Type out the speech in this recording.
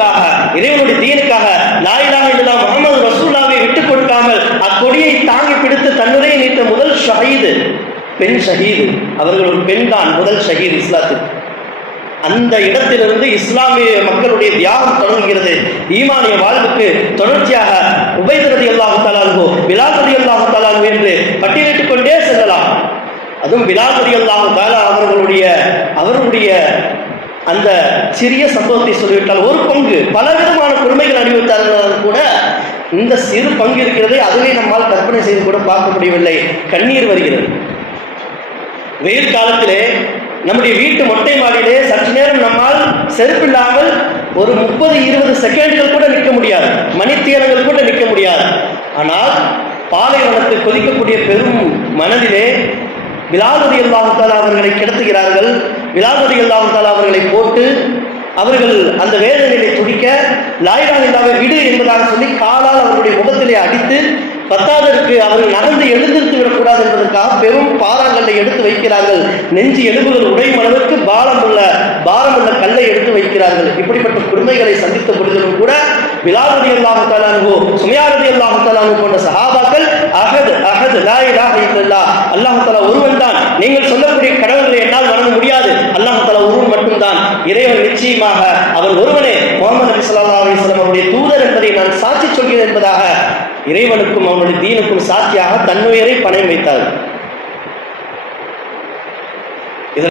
கலிமாவுக்காக, இறைவனுடைய தீனுக்காக, லா இலாஹ இல்லல்லாஹ் முஹம்மது ரசூலுல்லாஹ்வை விட்டுக் கொடுக்காமல் அக்கொடியை தாங்கி பிடித்து தன்னுரையை நீட்ட முதல் ஷஹீது பெண் ஷஹீது. அவர்கள் ஒரு பெண் தான் முதல் ஷஹீது இஸ்லாத்துக்கு. அந்த இடத்திலிருந்து இஸ்லாமிய மக்களுடைய தியாகம் தொடங்குகிறது. ஈமானிய வாழ்வுக்கு தொடர்ச்சியாக உபைத் ரலியல்லாஹு தஆலா அன்ஹு, பிலால் ரலியல்லாஹு தஆலா அன்ஹு என்று பட்டியலிட்டுக் கொண்டே செல்லலாம். அதுவும் பிலால் ரலியல்லாஹு தஆலா அவர்களுடைய அந்த சிறிய சம்பவத்தை சொல்லிவிட்டால் ஒரு பங்கு பலவிதமான பொறுமைகள் அணிவித்தார்கள் கூட இந்த சிறு பங்கு இருக்கிறதை அதுவே நம்மால் கற்பனை செய்து கூட பார்க்க முடியவில்லை. கண்ணீர் வருகிறது. வெயில் காலத்திலே நம்முடைய வீட்டு மொட்டை மாடியிலே சற்று நேரம் நம்மால் செருப்பில்லாமல் ஒரு 30-20 செகண்ட்கள் கூட நிற்க முடியாது, மணித்தியாலங்கள் கூட நிற்க முடியாது. ஆனால் பாலைவனத்தில் கொதிக்கக்கூடிய பெரும் மனதிலே பிலால் ரலியல்லாஹு தஆலா அவர்களை கிடத்துகிறார்கள். பிலால் ரலியல்லாஹு தஆலா அவர்களை போட்டு அவர்கள் அந்த வேதனையை துடிக்க, லா இலாஹ இல்லல்லாஹ்வை விடு என்பதாக சொல்லி காலால் அவர்களுடைய முகத்திலே அடித்து, பத்தாதற்கு அவர்கள் நகர்ந்து எழுந்திருத்து விடக்கூடாது என்பதற்காக பெரும் பாறாங்கல்லை எடுத்து வைக்கிறார்கள். நெஞ்சு எலும்புகள் உடையும் அளவிற்கு பாரமுள்ள கல்லை எடுத்து வைக்கிறார்கள். இப்படிப்பட்ட கொடுமைகளை சந்தித்த பொழுதிலும் கூட பிலால் ரலியல்லாஹு தஆலா அன்ஹு, சுமையா ரலியல்லாஹு தஆலா அன்ஹு போன்ற சஹாபாக்கள் அஹத் லா இலாஹ இல்லல்லாஹ், அல்லாஹ் தஆலா ஒருவன் தான், நீங்கள் சொல்லக்கூடிய கடவுள்களை என்னால் வணங்க முடியாது, அல்லாஹ் தஆலா ஒருவன் மட்டும்தான், இறைவன் நிச்சயமாக அவர் ஒருவனே, முஹம்மது நபி ஸல்லல்லாஹு அலைஹி வஸல்லம் அவருடைய தூதர் என்பதை நான் சாட்சி சொல்கிறேன் என்பதாக இறைவனுக்கும் அவனுடைய தீனுக்கும் சாட்சியாக தன்னுயிரை பணயம் வைத்தார்கள்.